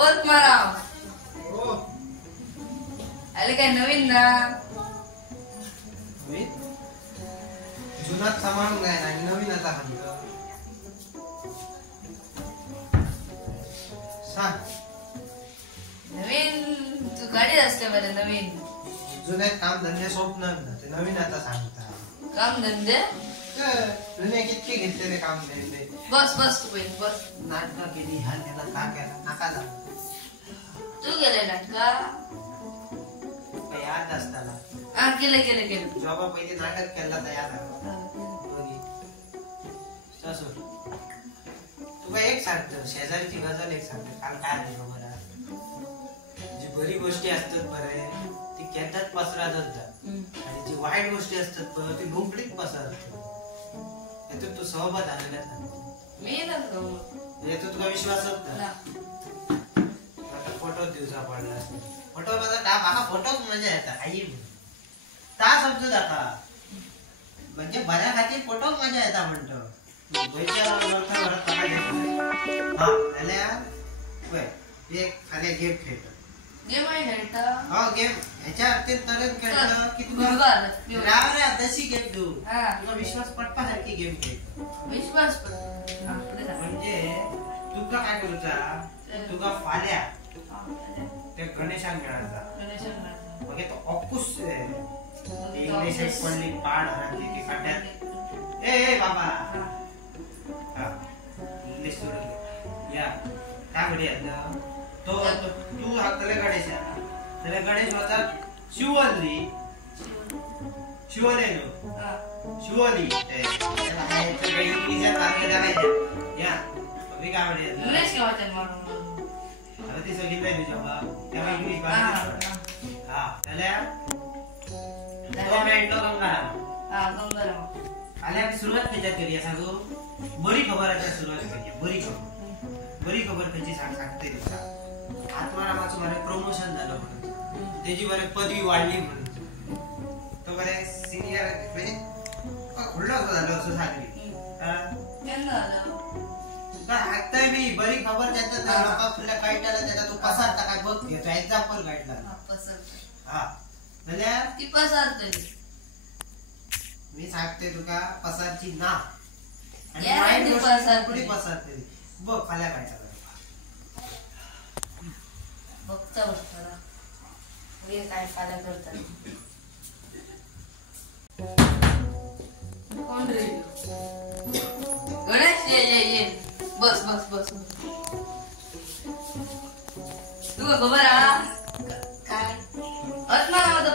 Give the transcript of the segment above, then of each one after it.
बोल मला हो आले काय नवीन ना जुनात सामान काय नाही नवीन आता हल्लं सांग नवीन तू गाडीत असते बरं नवीन जुने काम धंदे स्वप्न ते नवीन आता सांगता काम धंदे जुने कितके घेतलेले काम धंदे बस बस तू पहिले बस नाटकं केली ह्या केला का केला नाका जा तू गेले नाटका काही याद असताना हा केलं केलं केलं जॉबा पहिले नाटक केला तर याद तुला एक सांगतो शेजारीची गजल एक सांगतो काल काय झालं मला जी बरी गोष्टी असतात बरे ती केंद्रात पसरतच जात आणि जी वाईट गोष्टी असतात बरं ती लोंबडीत पसरतात यातून तू सहमत आलेला मी यातून तुला विश्वास होता आता फोटो दिवसा पडला फोटो माझा फोटोच मजा येतात आई ता समजू दाखा म्हणजे बऱ्या खातीर फोटोच मजा येता म्हणतो एक खाली गेम खेळतो गेम आहे खेळता हो गेम ह्याच्या बाबतीत तरच खेळतो की तुला राव रे तशी गेम तू तुला विश्वास पटपासारखी गेम खेळतो विश्वास म्हणजे तुका काय करूचा तुका फाल्या ते गणेशान खेळायचा मग तो ऑक्कुस इंग्लिश एक पडली पाड हरली ती काट्यात ए बाबा इंग्लिश सोडून या काय म्हणूया तो तू हातले गणेश त्याला गणेश होता शिवली शिवले शिवली इंग्लिशात वाक्य दाबायचं या मी काय म्हणूया इंग्लिश केव्हा आता ती सगळी नाही तुझ्या बा तेव्हा इंग्लिश हा त्याला तो भेटलो गंगाराम आल्या आम्ही सुरुवात त्याच्यात करूया सांगू बरी खबर आहे सुरुवात करूया बरी खबर कशी सांगते आत्मारामाचं बरे प्रमोशन झालं म्हणून त्याची बरे पदवी वाढली म्हणून तो बरे सिनियर म्हणजे खुल्लं असं झालं असं सांगली हाकताय मी बरी खबर त्याच्यात लोकांना काढल्याला त्याचा तो पसारता काय बघ घेतो एक्झाम्पल काढला हा झाल्या ती पसारतली मी सांगते तुका पसारची ना आणि वाईट गोष्टी पसारते बघ फाल्या काय बघता बघता हे काय फाल्या करतात कोण रे गणेश ये बस बस बस तुका खबर काय अत्मानामध्ये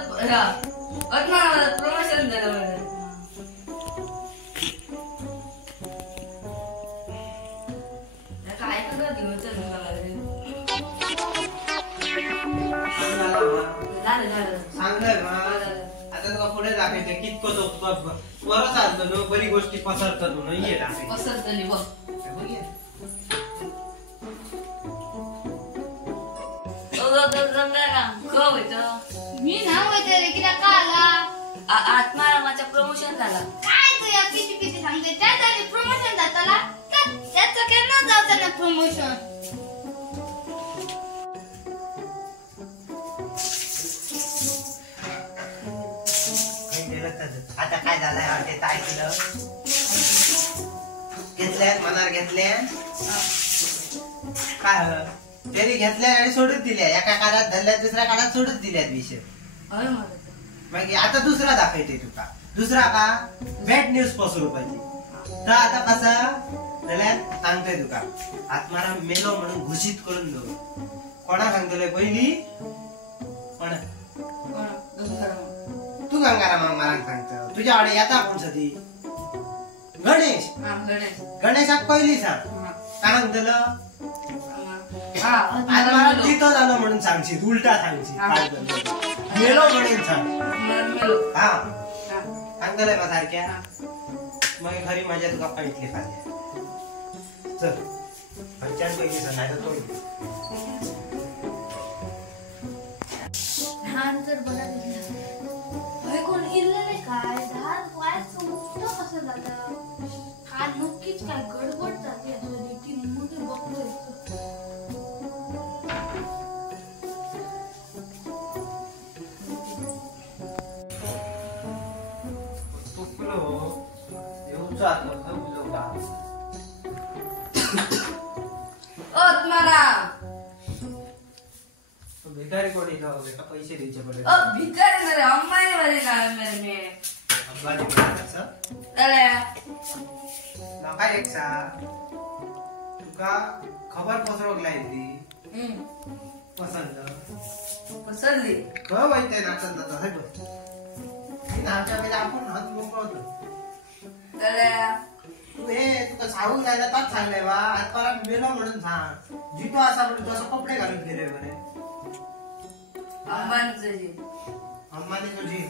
प्रमोशन झालं म्हणजे काय कसं घेऊन सांगलंय आता तुला पुढे दाखवायचं कितकं बरं चालतं बरी गोष्टी पसरतात म्हणून ये पसरतली बघ मी ना वैद्य किती का आला आत्मारामाचं प्रमोशन झाला काय तू या किती सांगते त्यासाठी प्रमोशन जाताला त्याचं केलं जातं ना प्रमोशन आता काय झालंय ते ऐकलं घेतल्या मनार घेतल्या काय तरी घेतल्या आणि सोडून दिल्या एका काळात धरल्या दुसऱ्या काळात सोडून दिल्यात विषय मग आता दुसरा दाखवते तुका दुसरा का बॅड न्यूज पसरू पाहिजे तर आता कसं जाल्यार सांगतोय तुका आत्माराम मेलो म्हणून घोषित करून दो कोणा सांगतोय पहिली कोणा तू गंगाराम मला सांगतो तुझ्या आडे येता कोण सदी गणेश गणेशाक पहिली सांग काय सांगतलं आत्माराम जितो झालो म्हणून सांगशील उलटा सांगशील मेलो म्हणून सांग हा सांगतलंय का सारख्या मग खरी मजा तुका पाहिजे खाली चल घरच्यान पैकी सांग नाही तर तो लहान जर बघा कोण इल्लेले काय धान वायचं मोठं कसं जातं हा नक्कीच काय गडबड जाते ती मुली बघतोय राहतो लोक आत्माराम भिकारी कोणी का पैसे द्यायचे पडले भिकारी रे अम्माने बरे ना मेरे में अब्बा जी अरे म्हाका एक सांग तुका खबर पसरोक लायली पसरली खबर वयते नाचत नाचत हाय बस आमच्या वेळेला आपण हात मोकळो होतो अरे तू हे तुका सांगून जायला ताच सांगलंय वा आज परत मेलो म्हणून सांग जितो असा म्हणून तू असं कपडे घालून गेले बरे अंबानीचं जी अम्माने तुझी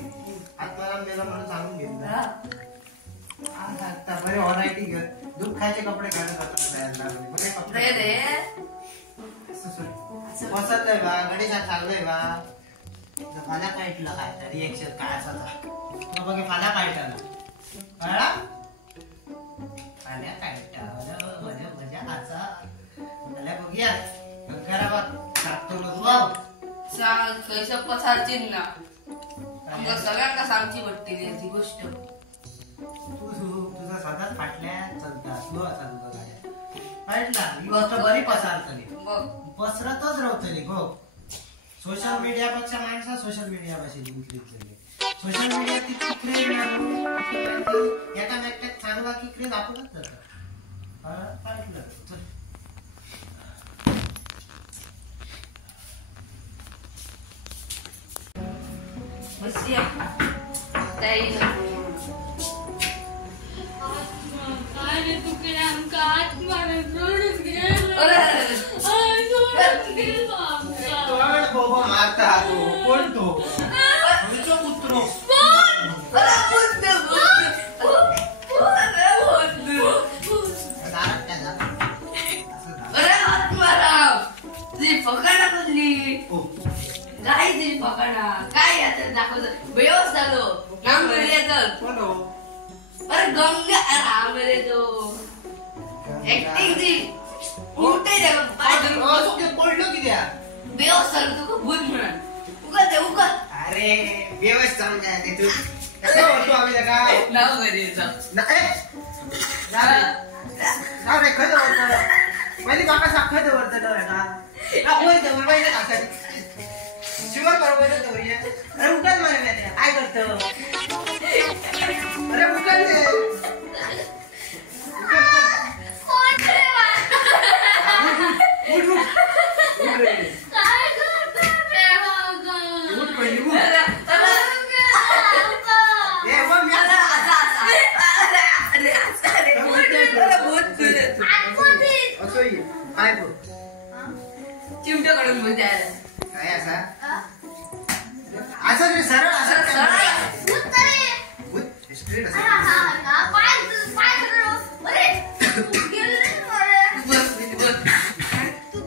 आत्माराम मेलो म्हणून सांगून घेतलं हा आता बरे व्हरायटी घे दूध खायचे कपडे घालून जातात बरे कपडे रे पसंतलंय बा गणेशात सांगलंय बा फाल्या काढलं काय रिएक्शन काय असा बघे फाल्या काढला कळला फाल्या काढलं मजा आचा फाल्या बघूया घरा बघ टाकतो लोक सांग कैसे पसारची ना आमका सगळ्यांना सांगची पडते ती गोष्ट तुझा सदाच फाटल्या चलतात तू असा तुझा गाड्या काढला ही गोष्ट बरी पसारतली पसरतच राहतली गो सोशल मीडिया पेक्षा माणसा सोशल मीडिया पाशी सोशल मीडिया तितकी क्रेज एकामेकात चांगला की क्रेज आपणच जातात काढलं बसिया ताई काय रे तू केला आमका आत्माराम सोडून गेला अरे सोडून गेला आमका कोण बाबा मारता तो कोण तो तुझो पुत्र अरे आत्माराम तुझी पकडा कुठली काय तुझी पकडा काय आता दाखवतो बेहोश झालो नाम येतं कोण हो अरे गंगा राम रे तो ऍक्टिंग ची उठे रे पडलो किती बेहोश झालो तुका भूत म्हणून उगा ते उगा अरे व्यवस्थित सांगा ते तू कसं होतो आम्ही काय नाव घरी जा जाऊ रे खरं होतं पहिली बाका साखर होतं ना आपण जवळ पाहिजे टाकायचं शिवर बरोबर अरे उठाच मारे मी काय करतो अरे उठाच चिमटा काढून बोलते काय असा असं सरळ असं स्ट्रेट असं तू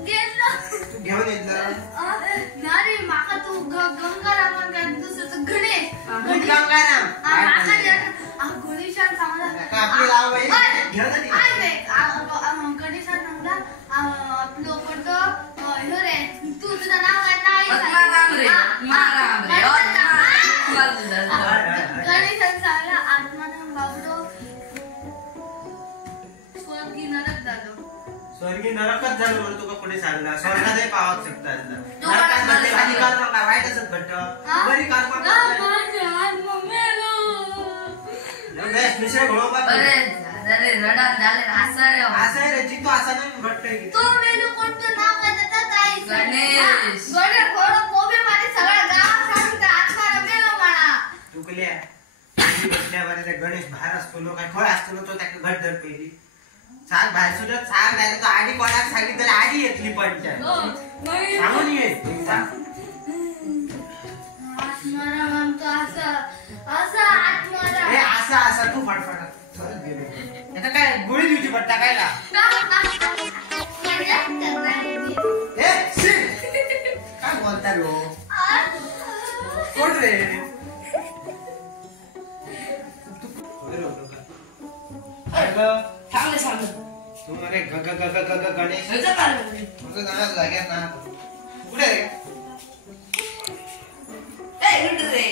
घेऊन येतलं आपली लाव स्वर्गी नरकच झालं म्हणून तुका कुठे सांगला स्वर्गातही पावक शकतात काय वाईट असत घट्ट बरी मिश्र घोळोबा अरे रडा झाले असं आहे रे जितो असा नाही घट्ट तो मेनू कोणतं नाव आहे ताई गणेश गणेश थोडं कोबे मध्ये सगळा गाव सांगता आत्माराम मेलो म्हणा तुकल्या बसल्यावर ते गणेश बाहेर असतो काय खळ असतो तो त्याला घट धर पहिली साग बाहेर सुद्धा साग नाही तो आधी कोणाक सांगितलं आधी येतली पंचायत सांगून ये आत्माराम आमचं असं आत्माराम हे असं तू फटफट परत गेलो आता काय गोळी दिवची पट्टा काय ला काय बोलता रो कोण रे चांगलं सांग तू मला गणेश तुझं नाव जाग्यात ना कुठे रे रे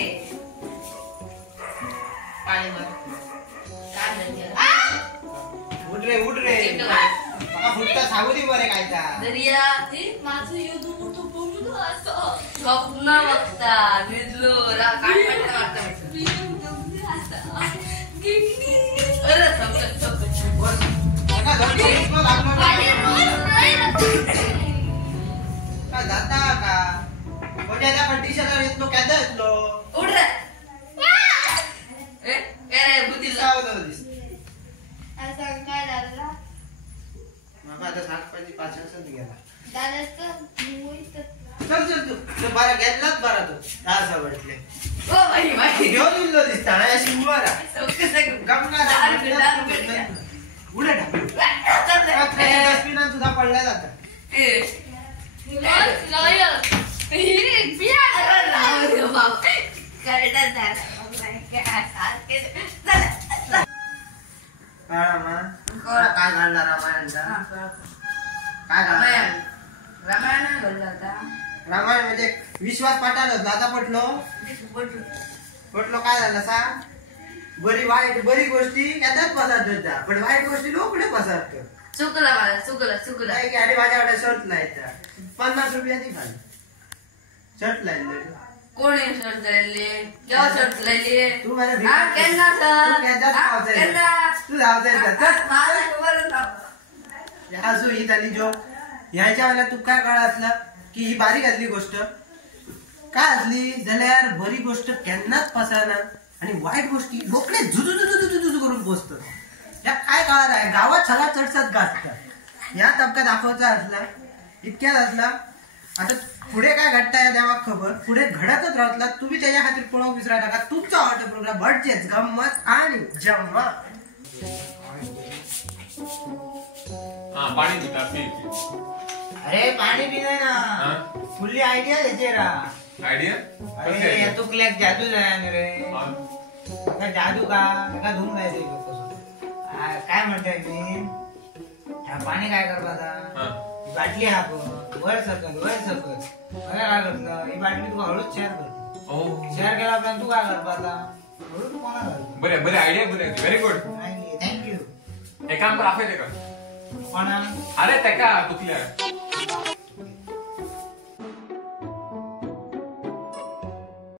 पाणी मार काय एकदा सांगू दे बरे काय ता. दर्या ते माझं युद्ध मोठं बंगलो असं स्वप्न बघता निजलो काटपट मारता अरे काय जाता का म्हणजे त्या कंडिशनर येतलो केदा येतलो उठ रे काय बुद्धी सावलो दिस असं काय झालं माका आता 5-5 गेला दादा चल चल तू बारा घेतलाच बारा तू असं वाटले ओ भाई भाई घेऊन दिलो दिसता अशी उभारा गंगा उडे डस्टबिनात सुद्धा पडल्या जातात काय घडला रामायणचा काय घडला रामायण घडला होता रामायण म्हणजे विश्वास पाठायला आता पटलो काय झालं सांग बरी गोष्टी याच्यात पसरत जा पण वाईट गोष्टी लोकडे पसरत चुकला मला चुकला अरे माझ्याकडे शर्ट लायचा 50 रुपयाची खाली शर्ट लायले कोणी शर्ट लायले केव्हा शर्ट लायले तू मला केन्ना तू जाऊ ही झाली जो ह्याच्या वेळेला तू काय काळ असला की ही बारीक असली गोष्ट काय असली जाल्यार बरी गोष्ट केन्नाच पसरना आणि वाईट गोष्टी लोकडे झुजू करून पोचतात या काय काळात आहे गावात सगळा चढचढ गाजतात या तबका दाखवायचा असला इतक्यात असला आता पुढे काय घडताय तेव्हा खबर पुढे घडतच राहतला तुम्ही त्याच्या खातीर पळवून विसरा नका तुमचा आवडता प्रोग्राम भटचेच गंमत आणि जम्मा पाणी पिता अरे पाणी पिणे ना फुल्ली आयडिया द्यायचे रा आयडिया तुकल्याक जादू जाय रे जादू का धुवून जायचे काय म्हणताय मी पाणी काय करता बाटली हा वर सकत काय करतलं ही बाटली तुका हळूच शेअर करतो शेअर केला पण तू काय करता हळू तू कोणा करतो बरे आयडिया बरे व्हेरी गुड थँक्यू एक काम कर आपले का कोणा अरे त्या तुकल्या